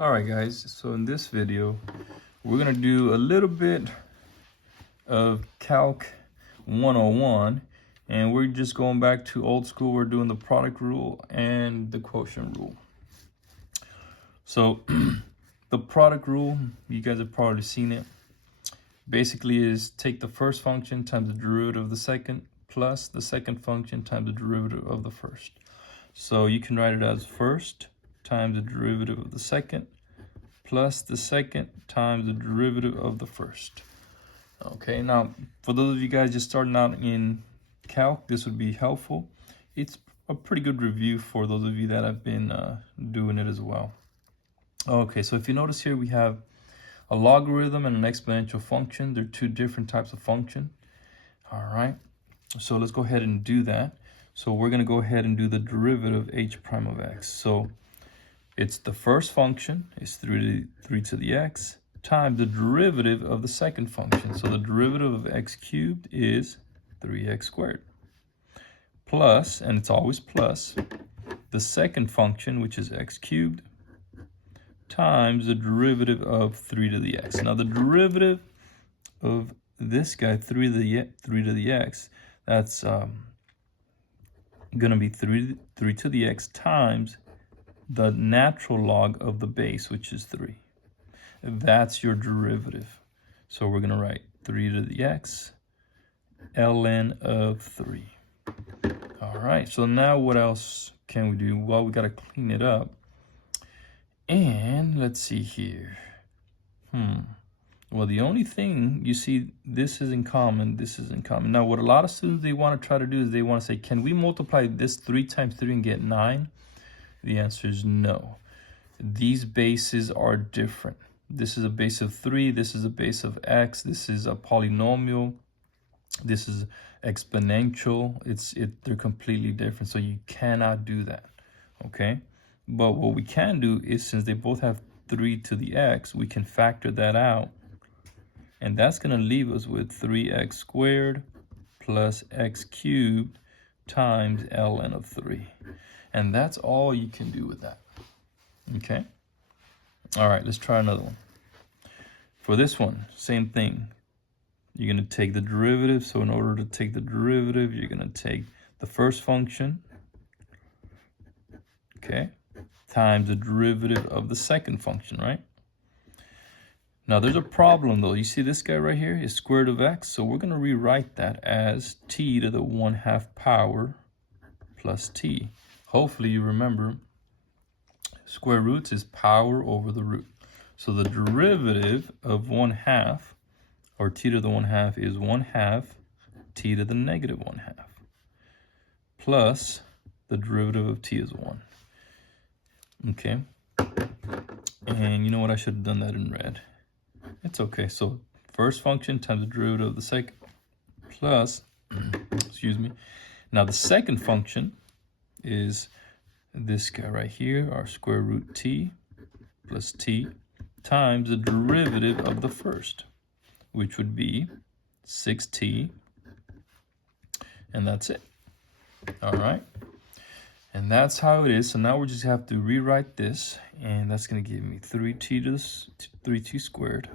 All right, guys, so in this video, we're gonna do a little bit of Calc 101, and we're just going back to old school. We're doing the product rule and the quotient rule. So the product rule, you guys have probably seen it. Basically is take the first function times the derivative of the second plus the second function times the derivative of the first. So you can write it as first times the derivative of the second plus the second times the derivative of the first. Okay, now for those of you guys just starting out in calc, this would be helpful. It's a pretty good review for those of you that have been doing it as well. Okay, so if you notice here, we have a logarithm and an exponential function. They're two different types of function. All right, so let's go ahead and do that. So we're going to go ahead and do the derivative of h prime of x. So it's the first function is 3 to the x times the derivative of the second function. So the derivative of x cubed is 3x squared plus, and it's always plus, the second function, which is x cubed, times the derivative of 3 to the x. Now the derivative of this guy, 3 to the x, that's going to be 3 to the x times the natural log of the base, which is 3. That's your derivative. So we're going to write 3 to the x ln of 3. All right, so now what else can we do? Well, we got to clean it up. And let's see here. Well, the only thing, you see, this is in common, this is in common. Now, what a lot of students, they want to try to do is they want to say, can we multiply this 3 times 3 and get 9? The answer is no. These bases are different. This is a base of 3, this is a base of x, this is a polynomial, this is exponential. They're completely different, so you cannot do that, okay? But what we can do is, since they both have 3 to the x, we can factor that out. And that's going to leave us with 3x squared plus x cubed times ln of 3. And that's all you can do with that. Okay? All right, let's try another one. For this one, same thing. You're going to take the derivative. So in order to take the derivative, you're going to take the first function, okay, times the derivative of the second function, right? Now there's a problem though. You see this guy right here is square root of x. So we're going to rewrite that as t to the 1/2 power plus t. Hopefully you remember square roots is power over the root. So the derivative of 1/2, or t to the 1/2, is 1/2 t to the negative 1/2 plus the derivative of t is 1. Okay. And you know what? I should have done that in red. It's okay. So first function times the derivative of the second plus, excuse me. Now the second function is this guy right here, our square root t plus t times the derivative of the first, which would be 6t, and that's it. All right. And that's how it is. So now we just have to rewrite this, and that's going to give me 3t to the 3t squared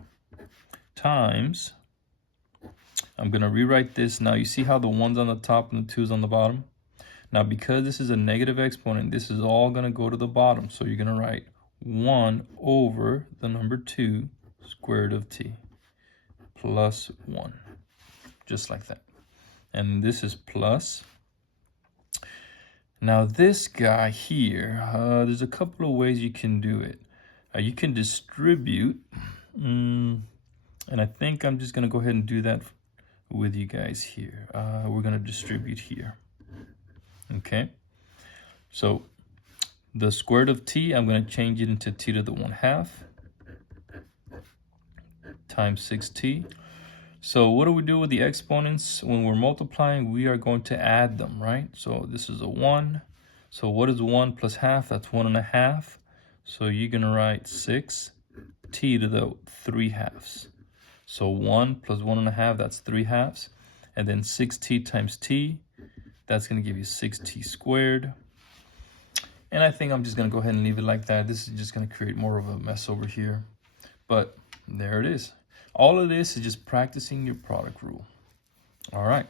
times, I'm going to rewrite this. Now you see how the 1's on the top and the 2's on the bottom? Now because this is a negative exponent, this is all going to go to the bottom. So you're going to write 1 over the number 2 square root of t plus 1, just like that. And this is plus. Now this guy here, there's a couple of ways you can do it. You can distribute, and I think I'm just going to go ahead and do that with you guys here. We're going to distribute here. Okay, so the square root of t, I'm going to change it into t to the 1/2 times 6t. So what do we do with the exponents? When we're multiplying, we are going to add them, right? So this is a 1. So what is 1 plus half? That's 1/2. So you're going to write 6t to the 3/2. So 1 plus 1/2, that's 3/2. And then 6t times t, that's going to give you 6t squared. And I think I'm just going to go ahead and leave it like that. This is just going to create more of a mess over here. But there it is. All of this is just practicing your product rule. All right,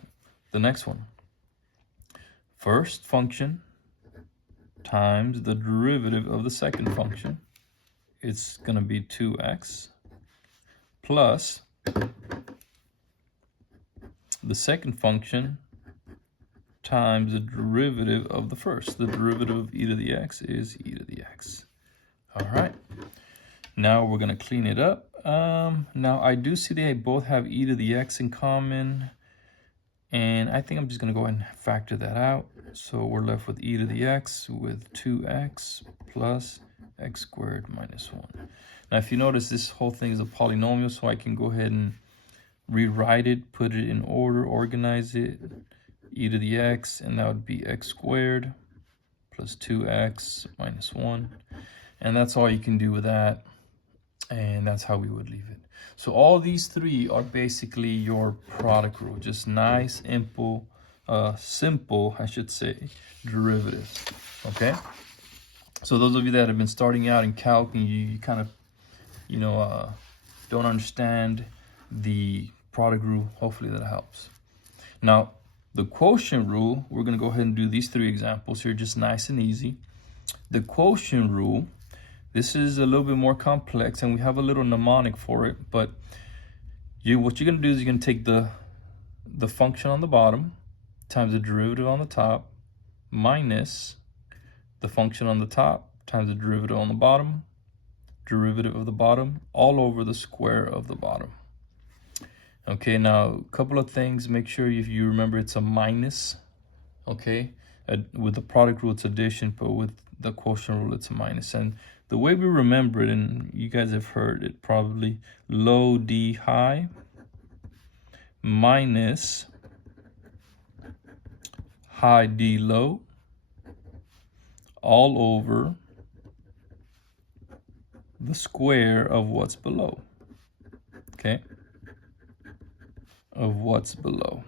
the next one. First function times the derivative of the second function. It's going to be 2x plus the second function times the derivative of the first. The derivative of e to the x is e to the x. All right. Now we're going to clean it up. Now I do see they both have e to the x in common. And I think I'm just going to go ahead and factor that out. So we're left with e to the x with 2x plus x squared minus 1. Now if you notice, this whole thing is a polynomial, so I can go ahead and rewrite it, put it in order, organize it. E to the x, and that would be x squared plus 2x minus 1. And that's all you can do with that. And that's how we would leave it. So all these three are basically your product rule. Just nice, simple, I should say, derivatives. Okay? So those of you that have been starting out in calc and you kind of, don't understand the product rule, hopefully that helps. Now, the quotient rule, we're going to go ahead and do these three examples here, just nice and easy. The quotient rule, this is a little bit more complex, and we have a little mnemonic for it. But what you're going to do is you're going to take the function on the bottom times the derivative on the top minus the function on the top times the derivative on the bottom, derivative of the bottom, all over the square of the bottom. Okay, now a couple of things. Make sure if you remember it's a minus. Okay, with the product rule it's addition, but with the quotient rule it's a minus. And the way we remember it, and you guys have heard it probably, low d high minus high d low all over the square of what's below. Okay, of what's below.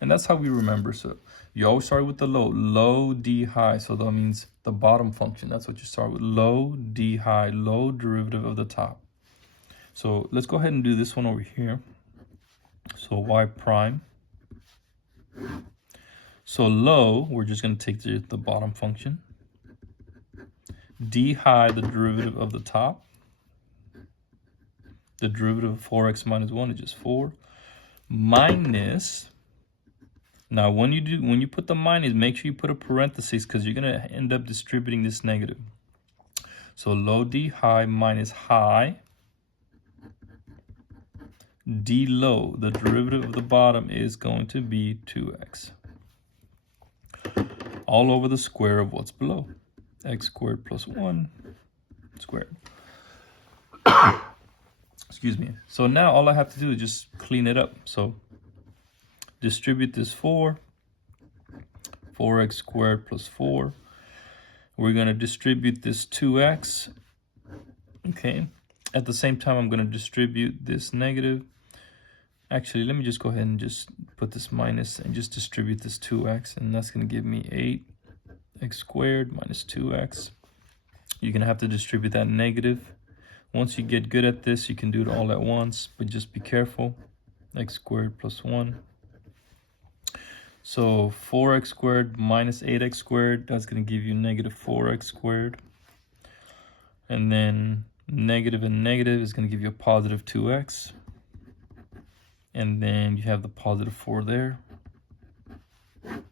And that's how we remember. So you always start with the low d high. So that means the bottom function. That's what you start with, low d high, low derivative of the top. So let's go ahead and do this one over here. So y prime. So low, we're just going to take the bottom function. D high, the derivative of the top. The derivative of 4x minus 1 is just 4. Minus, now when you put the minus, make sure you put a parenthesis because you're going to end up distributing this negative. So low d high minus high d low, the derivative of the bottom is going to be 2x. All over the square of what's below. X squared plus 1 squared. Excuse me. So now all I have to do is just clean it up. So distribute this 4. 4x squared plus 4. We're going to distribute this 2x. Okay. At the same time, I'm going to distribute this negative. Actually, let me just go ahead and just put this minus and just distribute this 2x. And that's going to give me 8x squared minus 2x. You're going to have to distribute that negative. Once you get good at this, you can do it all at once, but just be careful. X squared plus 1. So 4x squared minus 8x squared, that's going to give you negative 4x squared. And then negative and negative is going to give you a positive 2x. And then you have the positive 4 there.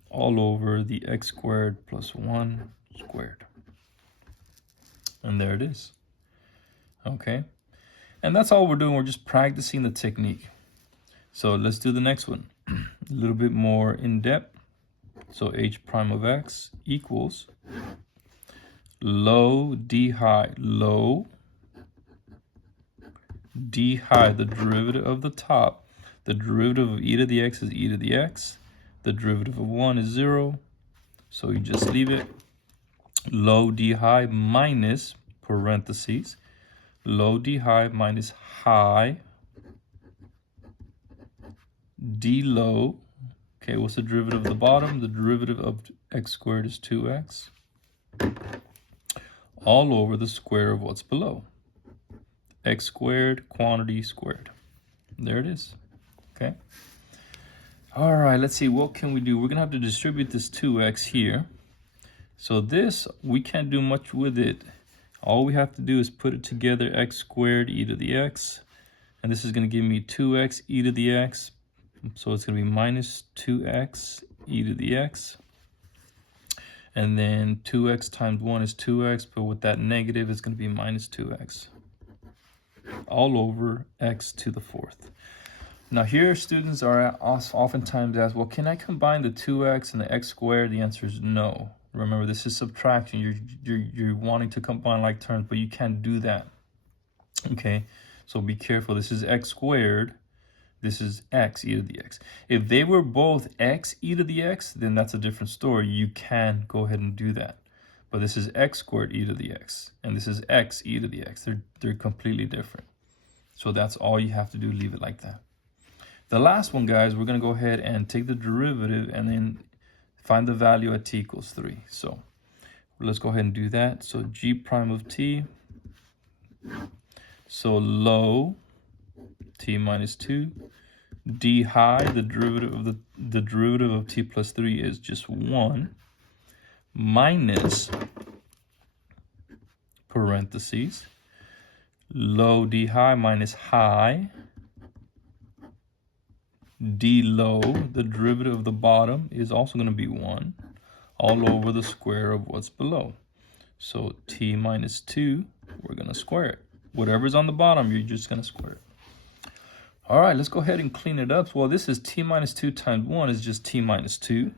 All over the x squared plus 1 squared. And there it is. Okay, and that's all we're doing. We're just practicing the technique. So let's do the next one. A little bit more in depth. So h prime of x equals low d high, low d high, the derivative of the top. The derivative of e to the x is e to the x. The derivative of 1 is 0. So you just leave it. Low d high minus parentheses. Low d high minus high d low. Okay, what's the derivative of the bottom? The derivative of x squared is 2x. all over the square of what's below. X squared, quantity squared. There it is, okay? All right, let's see, what can we do? We're gonna have to distribute this 2x here. So this, we can't do much with it. All we have to do is put it together, x squared e to the x. And this is gonna give me 2x e to the x. So it's gonna be minus 2x e to the x. And then 2x times 1 is 2x, but with that negative, it's gonna be minus 2x. All over x to the fourth. Now here, students are oftentimes asked, well, can I combine the 2x and the x squared? The answer is no. Remember, this is subtraction. You're wanting to combine like terms, but you can't do that. Okay, so be careful. This is x squared. This is x e to the x. If they were both x e to the x, then that's a different story. You can go ahead and do that. But this is x squared e to the x, and this is x e to the x. They're completely different. So that's all you have to do. Leave it like that. The last one, guys, we're going to go ahead and take the derivative and then find the value at t equals 3. So let's go ahead and do that. So g prime of t. So low t minus 2. D high, the derivative of t plus 3 is just 1. Minus parentheses. Low d high minus high. D low, the derivative of the bottom is also going to be 1, all over the square of what's below. So t minus 2, we're going to square it. Whatever's on the bottom, you're just going to square it. All right, let's go ahead and clean it up. Well, this is t minus 2 times 1 is just t minus 2.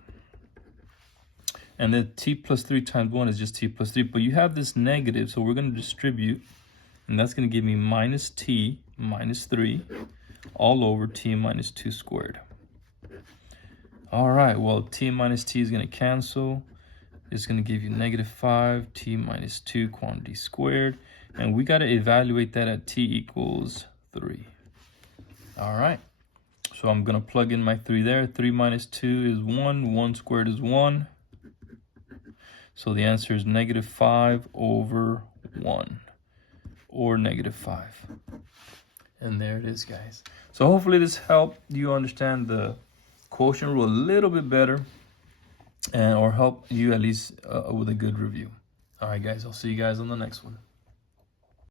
And then t plus 3 times 1 is just t plus 3. But you have this negative, so we're going to distribute. And that's going to give me minus t minus 3. All over t minus 2 squared. All right, well, t minus t is going to cancel. It's going to give you negative 5, t minus 2 quantity squared. And we got to evaluate that at t equals 3. All right, so I'm going to plug in my 3 there. 3 minus 2 is 1. 1 squared is 1. So the answer is negative 5 over 1, or negative 5. And there it is, guys. So hopefully this helped you understand the quotient rule a little bit better, and or help you at least with a good review. All right, guys, I'll see you guys on the next one.